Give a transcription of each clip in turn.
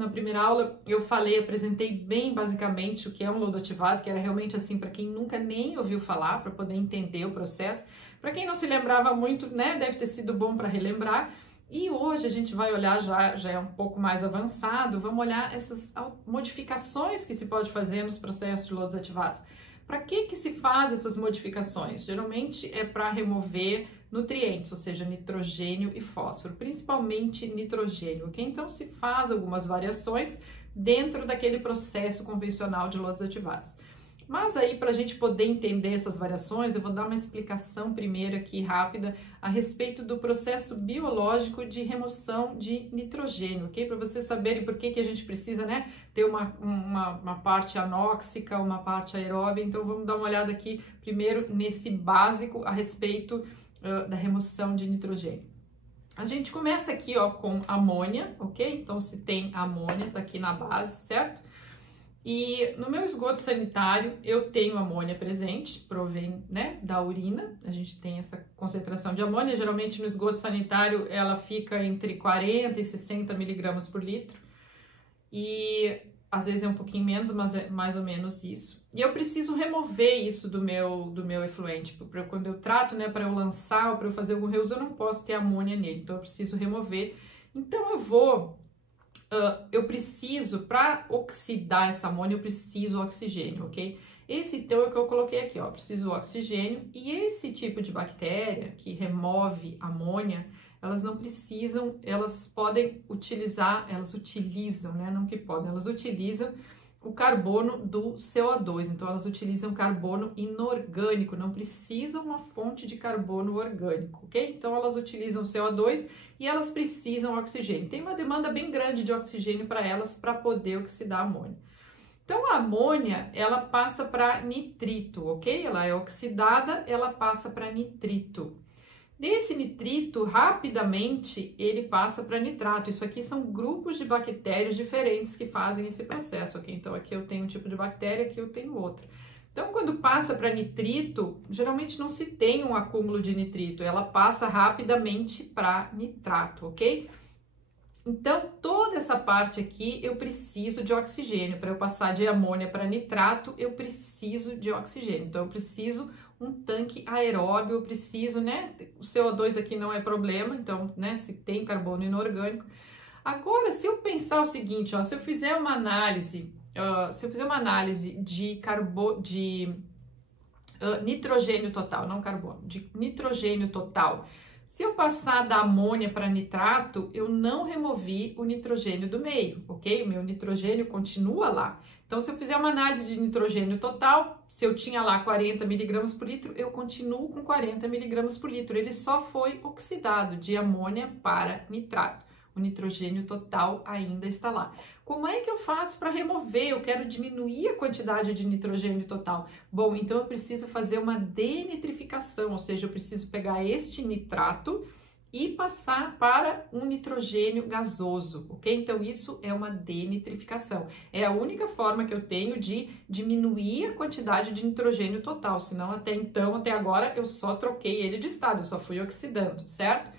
Na primeira aula eu apresentei bem basicamente o que é um lodo ativado, que era realmente assim para quem nunca nem ouviu falar, para poder entender o processo. Para quem não se lembrava muito, né, deve ter sido bom para relembrar. E hoje a gente vai olhar, já é um pouco mais avançado, vamos olhar essas modificações que se pode fazer nos processos de lodos ativados. Para que se faz essas modificações? Geralmente é para remover nutrientes, ou seja, nitrogênio e fósforo, principalmente nitrogênio, ok? Então se faz algumas variações dentro daquele processo convencional de lodos ativados. Mas aí, para a gente poder entender essas variações, eu vou dar uma explicação primeiro aqui rápida a respeito do processo biológico de remoção de nitrogênio, ok? Para vocês saberem por que a gente precisa, né, ter uma parte anóxica, uma parte aeróbia. Então vamos dar uma olhada aqui primeiro nesse básico a respeito da remoção de nitrogênio. A gente começa aqui, ó, com amônia, ok? Então se tem amônia, tá aqui na base, certo? E no meu esgoto sanitário eu tenho amônia presente, provém, né, da urina. A gente tem essa concentração de amônia, geralmente no esgoto sanitário ela fica entre 40 e 60 miligramas por litro. E às vezes é um pouquinho menos, mas é mais ou menos isso. E eu preciso remover isso do meu efluente. Quando eu trato, né, para eu lançar ou para eu fazer algum reuso, eu não posso ter amônia nele, então eu preciso remover. Então eu preciso, para oxidar essa amônia, eu preciso oxigênio, ok? Esse então é o que eu coloquei aqui, ó, preciso oxigênio. E esse tipo de bactéria que remove amônia, elas não precisam, elas podem utilizar, elas utilizam, né? Não que podem, elas utilizam o carbono do CO2. Então, elas utilizam carbono inorgânico, não precisam uma fonte de carbono orgânico, ok? Então, elas utilizam CO2 e elas precisam oxigênio. Tem uma demanda bem grande de oxigênio para elas para poder oxidar a amônia. Então, a amônia, ela passa para nitrito, ok? Ela é oxidada, ela passa para nitrito. Desse nitrito, rapidamente, ele passa para nitrato. Isso aqui são grupos de bactérias diferentes que fazem esse processo, ok? Então, aqui eu tenho um tipo de bactéria, aqui eu tenho outra. Então, quando passa para nitrito, geralmente não se tem um acúmulo de nitrito, ela passa rapidamente para nitrato, ok? Então, toda essa parte aqui eu preciso de oxigênio. Para eu passar de amônia para nitrato, eu preciso de oxigênio. Então, eu preciso um tanque aeróbio, eu preciso, né? O CO2 aqui não é problema, então, né? Se tem carbono inorgânico. Agora, se eu pensar o seguinte, ó, se eu fizer uma análise, de nitrogênio total, não carbono, de nitrogênio total. Se eu passar da amônia para nitrato, eu não removi o nitrogênio do meio, ok? O meu nitrogênio continua lá. Então, se eu fizer uma análise de nitrogênio total, se eu tinha lá 40 miligramas por litro, eu continuo com 40 miligramas por litro. Ele só foi oxidado de amônia para nitrato. O nitrogênio total ainda está lá. Como é que eu faço para remover? Eu quero diminuir a quantidade de nitrogênio total. Bom, então eu preciso fazer uma denitrificação, ou seja, eu preciso pegar este nitrato e passar para um nitrogênio gasoso, ok? Então isso é uma denitrificação. É a única forma que eu tenho de diminuir a quantidade de nitrogênio total, senão até agora eu só troquei ele de estado, eu só fui oxidando, certo?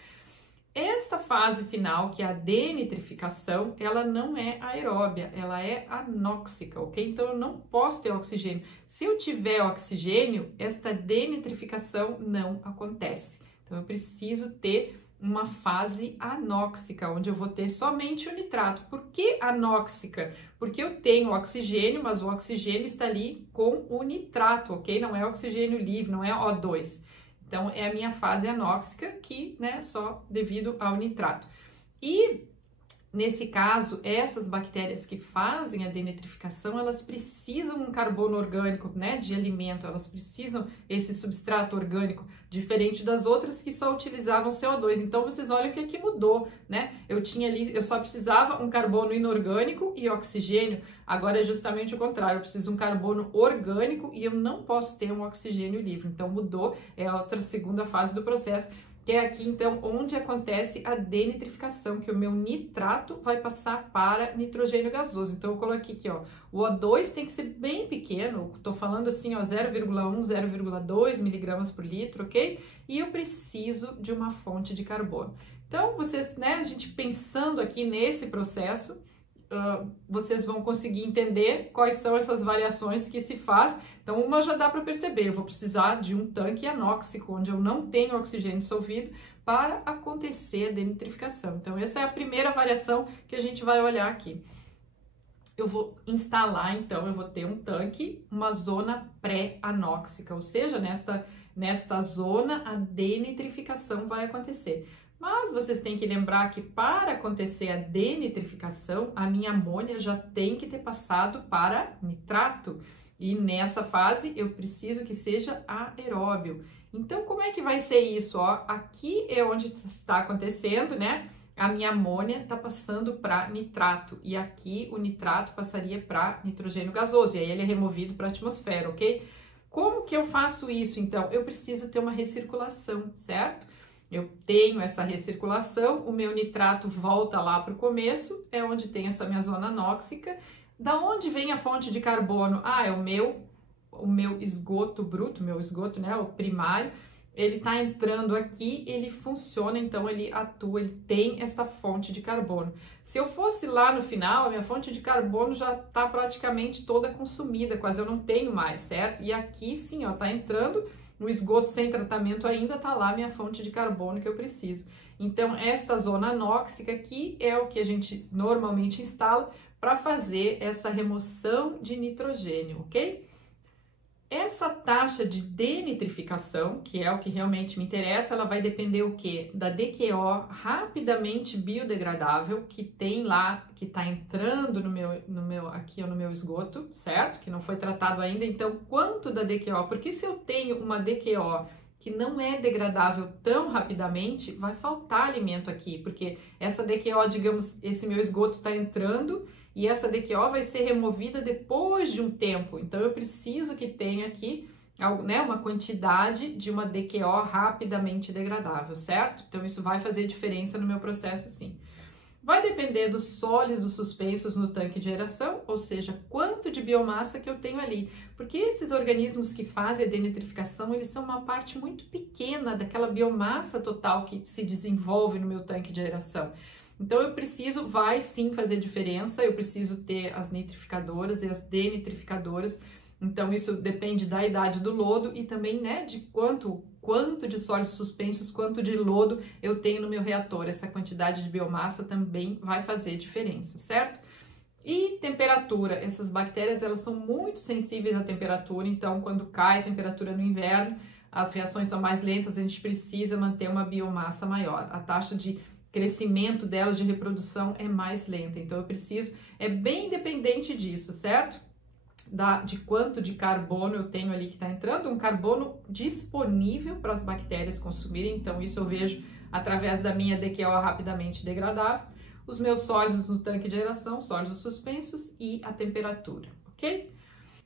Esta fase final, que é a denitrificação, ela não é aeróbia, ela é anóxica, ok? Então, eu não posso ter oxigênio. Se eu tiver oxigênio, esta denitrificação não acontece. Então, eu preciso ter uma fase anóxica, onde eu vou ter somente o nitrato. Por que anóxica? Porque eu tenho oxigênio, mas o oxigênio está ali com o nitrato, ok? Não é oxigênio livre, não é O2. Então, é a minha fase anóxica que, né, só devido ao nitrato. E, nesse caso, essas bactérias que fazem a denitrificação, elas precisam um carbono orgânico, né, de alimento, elas precisam esse substrato orgânico, diferente das outras que só utilizavam CO2. Então, vocês olham que aqui mudou, né? Eu só precisava um carbono inorgânico e oxigênio. Agora é justamente o contrário, eu preciso de um carbono orgânico e eu não posso ter um oxigênio livre. Então mudou, é a outra segunda fase do processo, que é aqui então onde acontece a denitrificação, que o meu nitrato vai passar para nitrogênio gasoso. Então eu coloquei aqui, ó, o O2 tem que ser bem pequeno, tô falando assim, ó, 0,1, 0,2 miligramas por litro, ok? E eu preciso de uma fonte de carbono. Então vocês, né, a gente pensando aqui nesse processo, vocês vão conseguir entender quais são essas variações que se faz. Então, uma já dá para perceber, eu vou precisar de um tanque anóxico, onde eu não tenho oxigênio dissolvido, para acontecer a denitrificação. Então, essa é a primeira variação que a gente vai olhar aqui. Eu vou instalar, então, eu vou ter um tanque, uma zona pré-anóxica, ou seja, nesta zona a denitrificação vai acontecer. Mas vocês têm que lembrar que para acontecer a denitrificação, a minha amônia já tem que ter passado para nitrato. E nessa fase eu preciso que seja aeróbio. Então, como é que vai ser isso? Ó, aqui é onde está acontecendo, né? A minha amônia está passando para nitrato. E aqui o nitrato passaria para nitrogênio gasoso. E aí ele é removido para a atmosfera, ok? Como que eu faço isso, então? Eu preciso ter uma recirculação, certo? Eu tenho essa recirculação, o meu nitrato volta lá para o começo, é onde tem essa minha zona anóxica. Da onde vem a fonte de carbono? Ah, é o meu esgoto bruto, meu esgoto, né, o primário. Ele está entrando aqui, ele funciona, então ele atua, ele tem essa fonte de carbono. Se eu fosse lá no final, a minha fonte de carbono já está praticamente toda consumida, quase eu não tenho mais, certo? E aqui sim, ó, tá entrando no esgoto sem tratamento, ainda tá lá a minha fonte de carbono que eu preciso. Então, esta zona anóxica aqui é o que a gente normalmente instala para fazer essa remoção de nitrogênio, ok? Essa taxa de denitrificação, que é o que realmente me interessa, ela vai depender o quê? Da DQO rapidamente biodegradável que tem lá, que está entrando aqui no meu esgoto, certo? Que não foi tratado ainda. Então, quanto da DQO? Porque se eu tenho uma DQO que não é degradável tão rapidamente, vai faltar alimento aqui, porque essa DQO, digamos, esse meu esgoto está entrando e essa DQO vai ser removida depois de um tempo. Então, eu preciso que tenha aqui, né, uma quantidade de uma DQO rapidamente degradável, certo? Então, isso vai fazer diferença no meu processo, sim. Vai depender dos sólidos suspensos no tanque de aeração, ou seja, quanto de biomassa que eu tenho ali. Porque esses organismos que fazem a denitrificação, eles são uma parte muito pequena daquela biomassa total que se desenvolve no meu tanque de aeração. Então, eu preciso, vai sim fazer diferença, eu preciso ter as nitrificadoras e as denitrificadoras. Então, isso depende da idade do lodo e também, né, de quanto de sólidos suspensos, quanto de lodo eu tenho no meu reator. Essa quantidade de biomassa também vai fazer diferença, certo? E temperatura. Essas bactérias, elas são muito sensíveis à temperatura, então, quando cai a temperatura no inverno, as reações são mais lentas, a gente precisa manter uma biomassa maior. A taxa de crescimento delas, de reprodução, é mais lenta. Então, eu preciso, é bem dependente disso, certo? De quanto de carbono eu tenho ali que está entrando, um carbono disponível para as bactérias consumirem. Então, isso eu vejo através da minha DQO rapidamente degradável, os meus sólidos no tanque de aeração, sólidos suspensos e a temperatura, ok?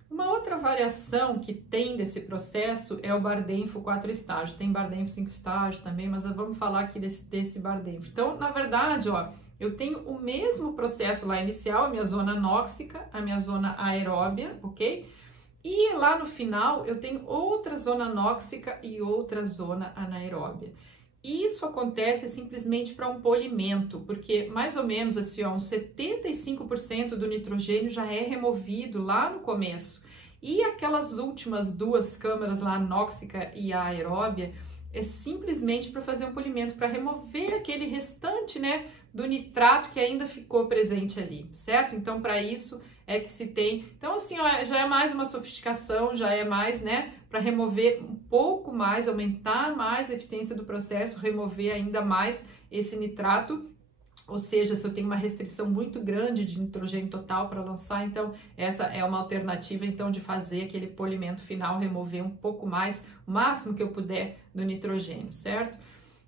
Uma outra variação que tem desse processo é o Bardeenfo 4 estágios. Tem Bardeenfo 5 estágios também, mas vamos falar aqui desse Bardeenfo. Então, na verdade, ó, eu tenho o mesmo processo lá inicial, a minha zona anóxica, a minha zona aeróbia, ok? E lá no final eu tenho outra zona anóxica e outra zona anaeróbia. Isso acontece simplesmente para um polimento, porque mais ou menos assim, ó, uns 75% do nitrogênio já é removido lá no começo. E aquelas últimas duas câmaras lá, anóxica e a aeróbia, é simplesmente para fazer um polimento, para remover aquele restante, né, do nitrato que ainda ficou presente ali, certo? Então, para isso é que se tem. Então, assim, ó, já é mais uma sofisticação, já é mais, né, para remover um pouco mais, aumentar mais a eficiência do processo, remover ainda mais esse nitrato. Ou seja, se eu tenho uma restrição muito grande de nitrogênio total para lançar, então essa é uma alternativa então de fazer aquele polimento final, remover um pouco mais, o máximo que eu puder do nitrogênio, certo?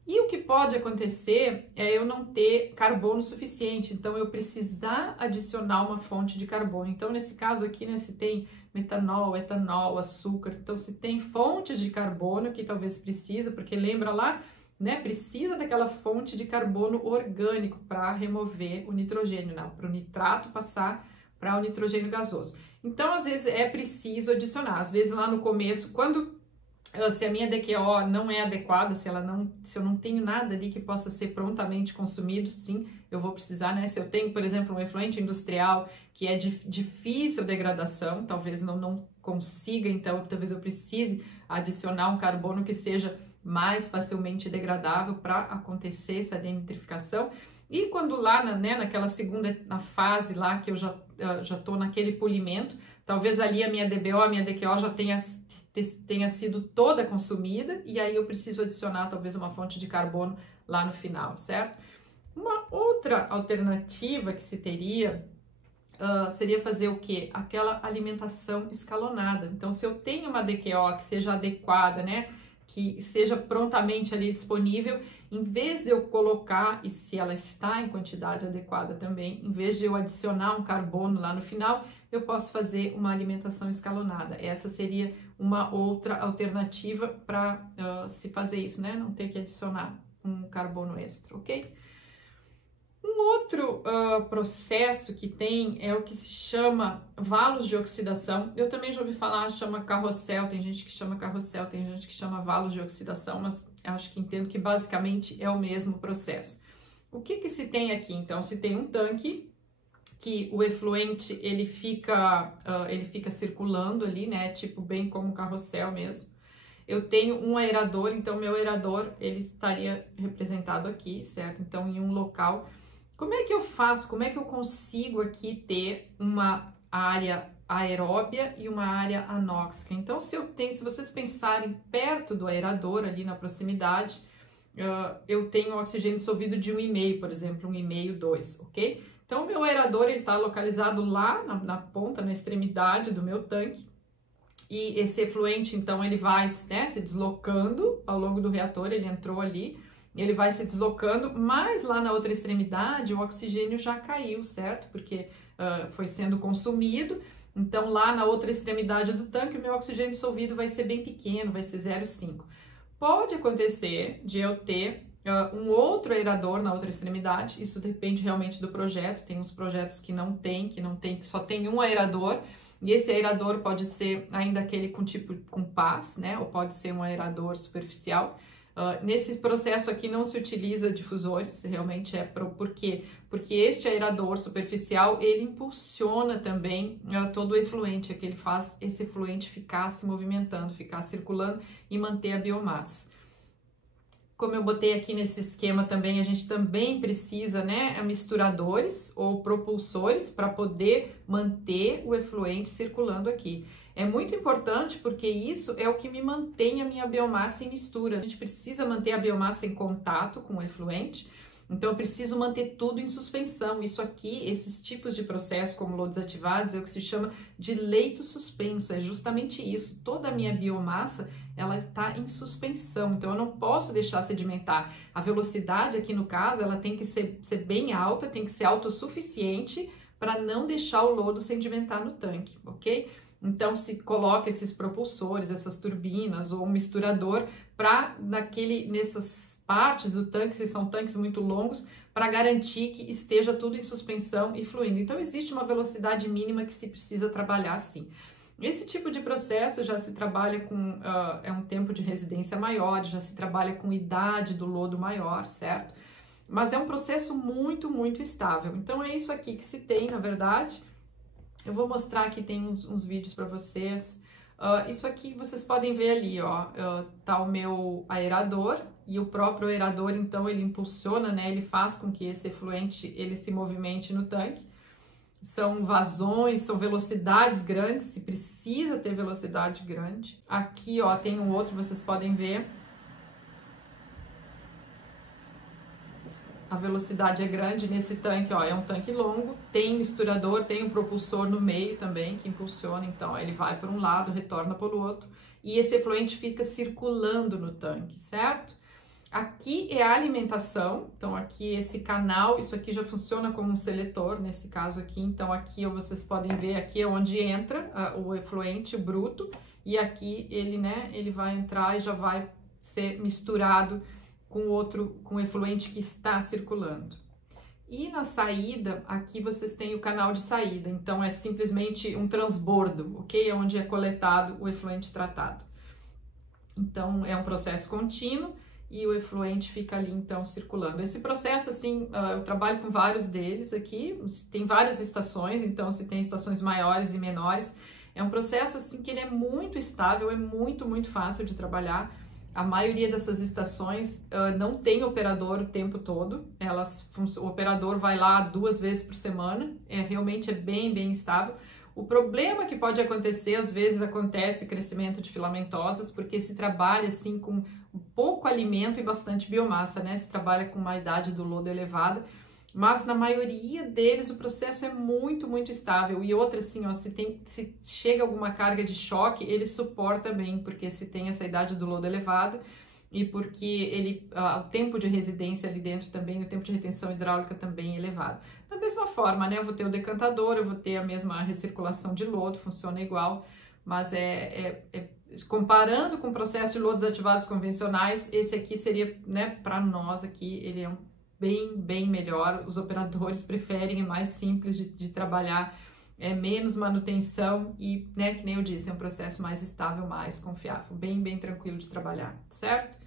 E o que pode acontecer é eu não ter carbono suficiente, então eu precisar adicionar uma fonte de carbono. Então, nesse caso aqui, né, se tem metanol, etanol, açúcar, então se tem fontes de carbono que talvez precisa, porque lembra lá, né, precisa daquela fonte de carbono orgânico para remover o nitrogênio, para o nitrato passar para o nitrogênio gasoso. Então, às vezes é preciso adicionar, às vezes lá no começo, quando Se a minha DQO não é adequada, se eu não tenho nada ali que possa ser prontamente consumido, sim, eu vou precisar, né? Se eu tenho, por exemplo, um efluente industrial que é de difícil degradação, talvez não consiga, então talvez eu precise adicionar um carbono que seja mais facilmente degradável para acontecer essa denitrificação. E quando lá, naquela segunda fase lá, que eu já estou naquele polimento, talvez ali a minha DBO, a minha DQO já tenha sido toda consumida, e aí eu preciso adicionar talvez uma fonte de carbono lá no final, certo? Uma outra alternativa que se teria seria fazer o quê? Aquela alimentação escalonada. Então, se eu tenho uma DQO que seja adequada, né, que seja prontamente ali disponível, em vez de eu colocar, e se ela está em quantidade adequada também, em vez de eu adicionar um carbono lá no final, eu posso fazer uma alimentação escalonada. Essa seria uma outra alternativa para se fazer isso, né? Não ter que adicionar um carbono extra, ok? Um outro processo que tem é o que se chama valos de oxidação. Eu também já ouvi falar, chama carrossel, tem gente que chama carrossel, tem gente que chama valos de oxidação, mas acho que entendo que basicamente é o mesmo processo. O que se tem aqui, então? Se tem um tanque que o efluente ele fica circulando ali, né? Tipo bem como um carrossel mesmo. Eu tenho um aerador, então meu aerador ele estaria representado aqui, certo? Então em um local. Como é que eu faço? Como é que eu consigo aqui ter uma área aeróbia e uma área anóxica? Então, se vocês pensarem perto do aerador, ali na proximidade, eu tenho um oxigênio dissolvido de 1,5, por exemplo, 1,5, 2, ok? Então, o meu aerador está localizado lá na ponta, na extremidade do meu tanque, e esse efluente, então, ele vai, né, se deslocando ao longo do reator, ele entrou ali, ele vai se deslocando, mas lá na outra extremidade o oxigênio já caiu, certo? Porque foi sendo consumido, então lá na outra extremidade do tanque o meu oxigênio dissolvido vai ser bem pequeno, vai ser 0,5. Pode acontecer de eu ter um outro aerador na outra extremidade, isso depende realmente do projeto, tem uns projetos que só tem um aerador, e esse aerador pode ser ainda aquele com pás, né? Ou pode ser um aerador superficial. Nesse processo aqui não se utiliza difusores, realmente por quê? Porque este aerador superficial, ele impulsiona também todo o efluente, é que ele faz esse efluente ficar se movimentando, ficar circulando e manter a biomassa. Como eu botei aqui nesse esquema também, a gente também precisa, né, misturadores ou propulsores para poder manter o efluente circulando aqui. É muito importante porque isso é o que me mantém a minha biomassa em mistura. A gente precisa manter a biomassa em contato com o efluente, então eu preciso manter tudo em suspensão. Isso aqui, esses tipos de processo como lodos ativados, é o que se chama de leito suspenso, é justamente isso. Toda a minha biomassa, ela está em suspensão, então eu não posso deixar sedimentar. A velocidade aqui no caso, ela tem que ser bem alta, tem que ser autossuficiente para não deixar o lodo sedimentar no tanque, ok? Então se coloca esses propulsores, essas turbinas ou um misturador para nessas partes do tanque, se são tanques muito longos, para garantir que esteja tudo em suspensão e fluindo. Então existe uma velocidade mínima que se precisa trabalhar assim. Esse tipo de processo já se trabalha com é um tempo de residência maior, já se trabalha com idade do lodo maior, certo? Mas é um processo muito, muito estável. Então é isso aqui que se tem, na verdade. Eu vou mostrar aqui, tem uns vídeos para vocês. Isso aqui vocês podem ver ali, ó, tá o meu aerador e o próprio aerador, então ele impulsiona, né? Ele faz com que esse efluente ele se movimente no tanque. São vazões, são velocidades grandes, se precisa ter velocidade grande. Aqui, ó, tem um outro, vocês podem ver. A velocidade é grande nesse tanque, ó, é um tanque longo, tem misturador, tem um propulsor no meio também que impulsiona, então ó, ele vai por um lado, retorna pelo outro, e esse efluente fica circulando no tanque, certo? Aqui é a alimentação, então aqui esse canal, isso aqui já funciona como um seletor, nesse caso aqui, então aqui vocês podem ver, aqui é onde entra o efluente, o bruto, e aqui ele, né, ele vai entrar e já vai ser misturado com o efluente que está circulando. E na saída, aqui vocês têm o canal de saída, então é simplesmente um transbordo, ok? É onde é coletado o efluente tratado. Então, é um processo contínuo e o efluente fica ali, então, circulando. Esse processo, assim, eu trabalho com vários deles aqui, tem várias estações, então, se tem estações maiores e menores, é um processo, assim, que ele é muito estável, é muito, muito fácil de trabalhar. A maioria dessas estações não tem operador o tempo todo, o operador vai lá 2 vezes por semana, realmente é bem, bem estável. O problema que pode acontecer, às vezes acontece crescimento de filamentosas, porque se trabalha assim com pouco alimento e bastante biomassa, né? Se trabalha com uma idade do lodo elevada, mas na maioria deles o processo é muito, muito estável. E outra assim, ó, se chega alguma carga de choque, ele suporta bem, porque se tem essa idade do lodo elevada e porque o tempo de residência ali dentro também, o tempo de retenção hidráulica também é elevado. Da mesma forma, né, eu vou ter o decantador, eu vou ter a mesma recirculação de lodo, funciona igual, mas comparando com o processo de lodos ativados convencionais, esse aqui seria, né, para nós aqui, ele é bem, bem melhor, os operadores preferem, é mais simples de trabalhar, é menos manutenção e, né, que nem eu disse, é um processo mais estável, mais confiável, bem, bem tranquilo de trabalhar, certo?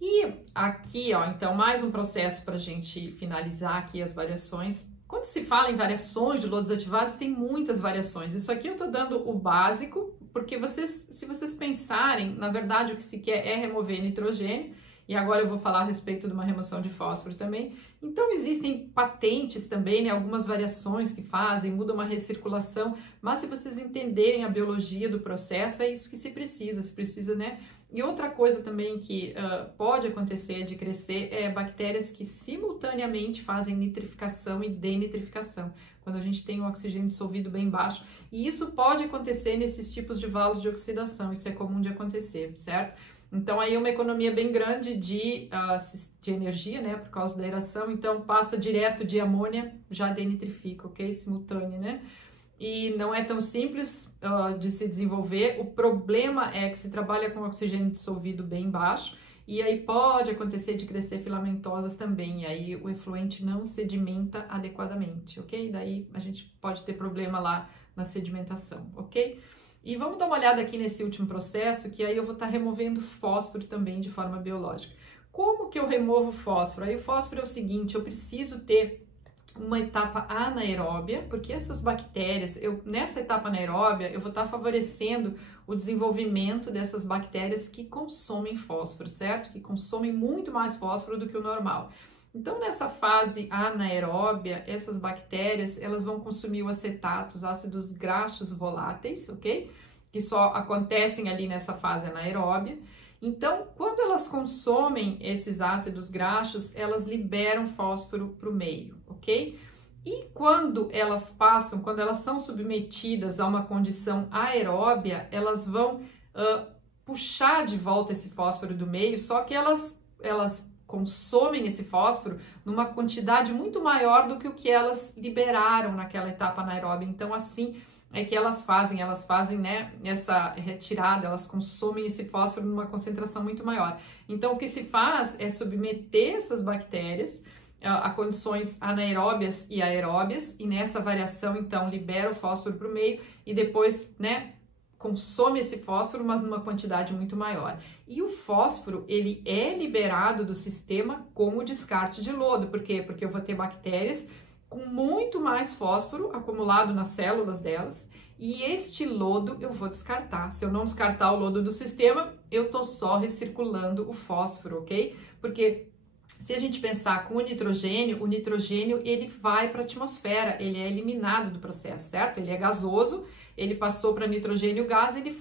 E aqui, ó, então, mais um processo para a gente finalizar aqui as variações. Quando se fala em variações de lodos ativados, tem muitas variações. Isso aqui eu tô dando o básico, porque se vocês pensarem, na verdade, o que se quer é remover nitrogênio, e agora eu vou falar a respeito de uma remoção de fósforo também. Então, existem patentes também, né? Algumas variações que fazem, muda uma recirculação, mas se vocês entenderem a biologia do processo, é isso que se precisa, né? E outra coisa também que pode acontecer de crescer é bactérias que simultaneamente fazem nitrificação e denitrificação, quando a gente tem o oxigênio dissolvido bem baixo. E isso pode acontecer nesses tipos de valos de oxidação, isso é comum de acontecer, certo? Então, aí é uma economia bem grande de energia, né, por causa da aeração. Então, passa direto de amônia, já denitrifica, ok? Simultânea, né? E não é tão simples de se desenvolver. O problema é que se trabalha com oxigênio dissolvido bem baixo e aí pode acontecer de crescer filamentosas também. E aí o efluente não sedimenta adequadamente, ok? Daí a gente pode ter problema lá na sedimentação, ok? E vamos dar uma olhada aqui nesse último processo, que aí eu vou estar removendo fósforo também de forma biológica. Como que eu removo fósforo? Aí o fósforo é o seguinte, eu preciso ter uma etapa anaeróbia, porque essas bactérias, nessa etapa anaeróbia, eu vou estar favorecendo o desenvolvimento dessas bactérias que consomem fósforo, certo? Que consomem muito mais fósforo do que o normal. Então, nessa fase anaeróbia, essas bactérias, elas vão consumir o acetato, os ácidos graxos voláteis, ok? Que só acontecem ali nessa fase anaeróbia. Então, quando elas consomem esses ácidos graxos, elas liberam fósforo para o meio, ok? E quando elas são submetidas a uma condição aeróbia, elas vão puxar de volta esse fósforo do meio, só que elas consomem esse fósforo numa quantidade muito maior do que o que elas liberaram naquela etapa anaeróbia. Então, assim é que elas fazem, né, essa retirada, elas consomem esse fósforo numa concentração muito maior. Então, o que se faz é submeter essas bactérias a condições anaeróbias e aeróbias, e nessa variação, então, libera o fósforo para o meio e depois, né, consome esse fósforo, mas numa quantidade muito maior. E o fósforo, ele é liberado do sistema com o descarte de lodo. Por quê? Porque eu vou ter bactérias com muito mais fósforo acumulado nas células delas, e este lodo eu vou descartar. Se eu não descartar o lodo do sistema, eu tô só recirculando o fósforo, ok? Porque se a gente pensar com o nitrogênio ele vai para a atmosfera, ele é eliminado do processo, certo? Ele é gasoso, ele passou para nitrogênio gás, ele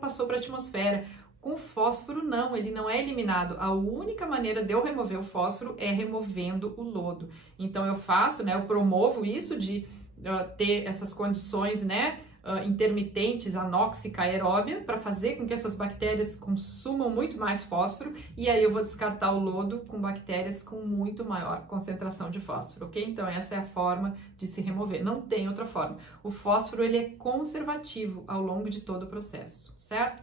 passou para a atmosfera. Com fósforo, não, ele não é eliminado. A única maneira de eu remover o fósforo é removendo o lodo. Então, eu faço, né, eu promovo isso de ter essas condições, né, intermitentes, anóxica, aeróbia, para fazer com que essas bactérias consumam muito mais fósforo, e aí eu vou descartar o lodo com bactérias com muito maior concentração de fósforo, ok? Então, essa é a forma de se remover, não tem outra forma. O fósforo, ele é conservativo ao longo de todo o processo, certo?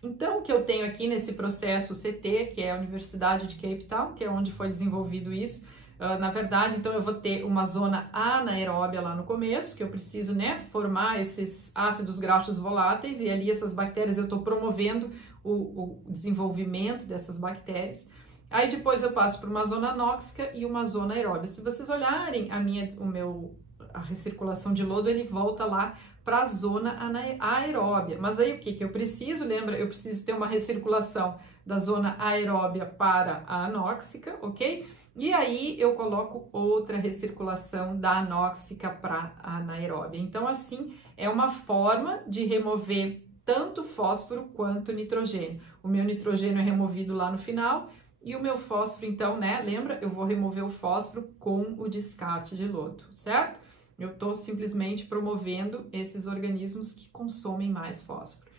Então, o que eu tenho aqui nesse processo CT, que é a Universidade de Cape Town, que é onde foi desenvolvido isso, Na verdade, então eu vou ter uma zona anaeróbia lá no começo, que eu preciso, né, formar esses ácidos graxos voláteis, e ali essas bactérias eu estou promovendo o desenvolvimento dessas bactérias. Aí depois eu passo por uma zona anóxica e uma zona aeróbia. Se vocês olharem a recirculação de lodo, ele volta lá para a zona aeróbia. Mas aí o que eu preciso? Lembra, eu preciso ter uma recirculação da zona aeróbia para a anóxica, ok? E aí eu coloco outra recirculação da anóxica para a anaeróbia. Então assim é uma forma de remover tanto fósforo quanto nitrogênio. O meu nitrogênio é removido lá no final e o meu fósforo, então, né, lembra? Eu vou remover o fósforo com o descarte de lodo, certo? Eu estou simplesmente promovendo esses organismos que consomem mais fósforo.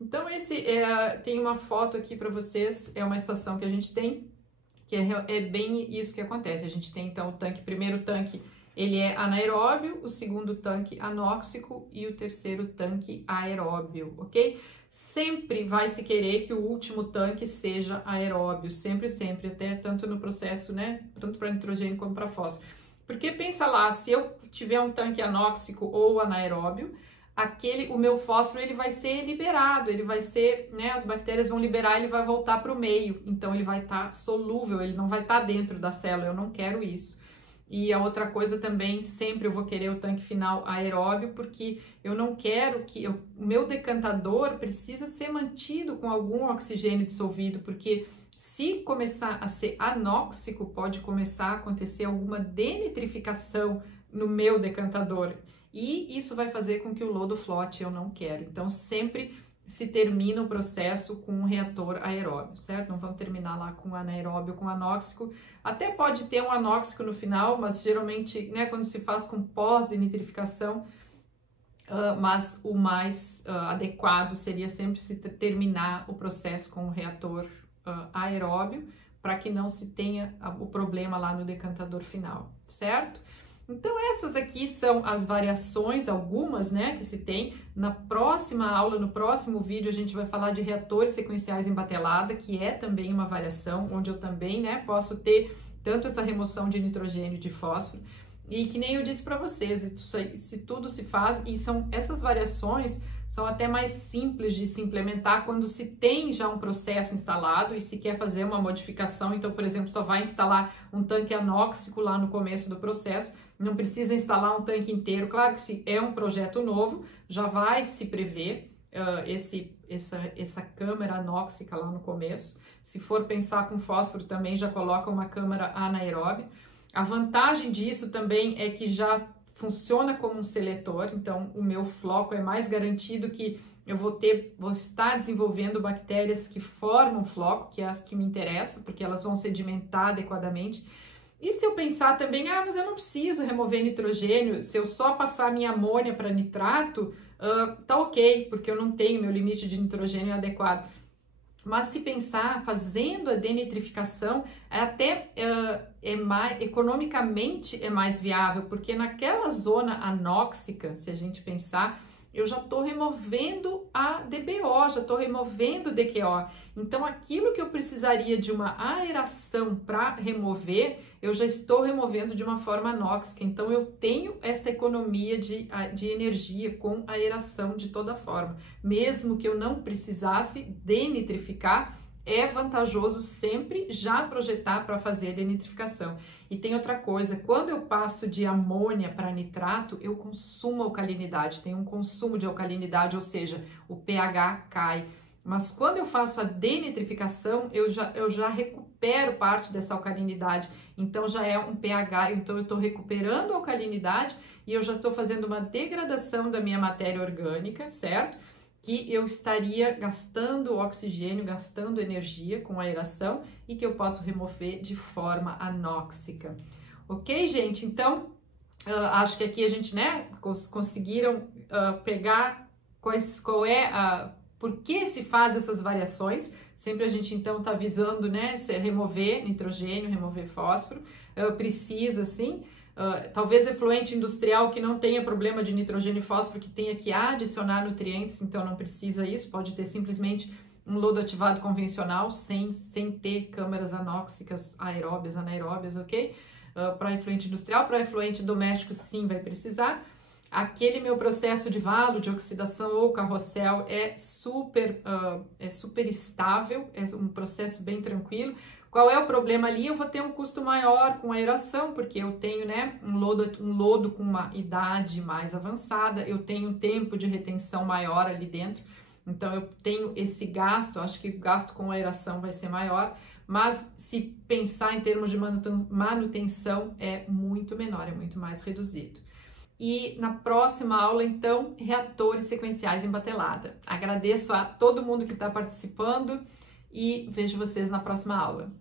Então, tem uma foto aqui para vocês, é uma estação que a gente tem, que é bem isso que acontece. A gente tem, então, o primeiro tanque, ele é anaeróbio, o segundo tanque anóxico e o terceiro tanque aeróbio, ok? Sempre vai se querer que o último tanque seja aeróbio, sempre, até tanto no processo, né, tanto para nitrogênio como para fósforo. Porque pensa lá, se eu tiver um tanque anóxico ou anaeróbio, o meu fósforo ele vai ser liberado, ele vai ser, né, as bactérias vão liberar, ele vai voltar para o meio, então ele vai estar solúvel, ele não vai estar dentro da célula, eu não quero isso. E a outra coisa também, sempre eu vou querer o tanque final aeróbio, porque eu não quero que o meu decantador precisa ser mantido com algum oxigênio dissolvido, porque se começar a ser anóxico, pode começar a acontecer alguma denitrificação no meu decantador. E isso vai fazer com que o lodo flote, eu não quero. Então, sempre se termina o processo com um reator aeróbio, certo? Não vamos terminar lá com anaeróbio, com anóxico. Até pode ter um anóxico no final, mas geralmente, né, quando se faz com pós-denitrificação, mas o mais adequado seria sempre se terminar o processo com um reator aeróbio, para que não se tenha o problema lá no decantador final, certo? Então essas aqui são as variações, algumas, né, que se tem. Na próxima aula, no próximo vídeo, a gente vai falar de reatores sequenciais em batelada, que é também uma variação, onde eu também, né, posso ter tanto essa remoção de nitrogênio e de fósforo. E que nem eu disse para vocês, se tudo se faz, e essas variações são até mais simples de se implementar quando se tem já um processo instalado e se quer fazer uma modificação. Então, por exemplo, só vai instalar um tanque anóxico lá no começo do processo, não precisa instalar um tanque inteiro. Claro que se é um projeto novo, já vai se prever essa câmara anóxica lá no começo. Se for pensar com fósforo também, já coloca uma câmara anaeróbia. A vantagem disso também é que já funciona como um seletor, então o meu floco é mais garantido que eu vou estar desenvolvendo bactérias que formam floco, que é as que me interessam, porque elas vão sedimentar adequadamente. E se eu pensar também, mas eu não preciso remover nitrogênio, se eu só passar minha amônia para nitrato, tá ok, porque eu não tenho, meu limite de nitrogênio é adequado. Mas se pensar, fazendo a denitrificação, economicamente é mais viável, porque naquela zona anóxica, se a gente pensar, eu já estou removendo a DBO, já estou removendo o DQO. Então, aquilo que eu precisaria de uma aeração para remover, eu já estou removendo de uma forma anóxica. Então, eu tenho esta economia de energia com aeração de toda forma. Mesmo que eu não precisasse denitrificar, é vantajoso sempre já projetar para fazer a denitrificação. E tem outra coisa, quando eu passo de amônia para nitrato, eu consumo alcalinidade, tem um consumo de alcalinidade, ou seja, o pH cai. Mas quando eu faço a denitrificação, eu já recupero parte dessa alcalinidade, então já é um pH, então eu estou recuperando a alcalinidade e eu já estou fazendo uma degradação da minha matéria orgânica, certo? Que eu estaria gastando oxigênio, gastando energia com aeração e que eu posso remover de forma anóxica. Ok, gente? Então, acho que aqui a gente, né, conseguiram pegar por que se faz essas variações. Sempre a gente, então, tá visando, né, remover nitrogênio, remover fósforo. Precisa, sim. Talvez efluente industrial que não tenha problema de nitrogênio e fósforo, que tenha que adicionar nutrientes, então não precisa isso, pode ter simplesmente um lodo ativado convencional, sem ter câmaras anóxicas aeróbias, anaeróbias, ok? para efluente industrial, para efluente doméstico sim vai precisar. Aquele meu processo de valo, de oxidação ou carrossel é super estável, é um processo bem tranquilo. Qual é o problema ali? Eu vou ter um custo maior com aeração, porque eu tenho, né, um lodo com uma idade mais avançada, eu tenho um tempo de retenção maior ali dentro, então eu tenho esse gasto, acho que o gasto com aeração vai ser maior, mas se pensar em termos de manutenção é muito menor, é muito mais reduzido. E na próxima aula, então, reatores sequenciais em batelada. Agradeço a todo mundo que está participando e vejo vocês na próxima aula.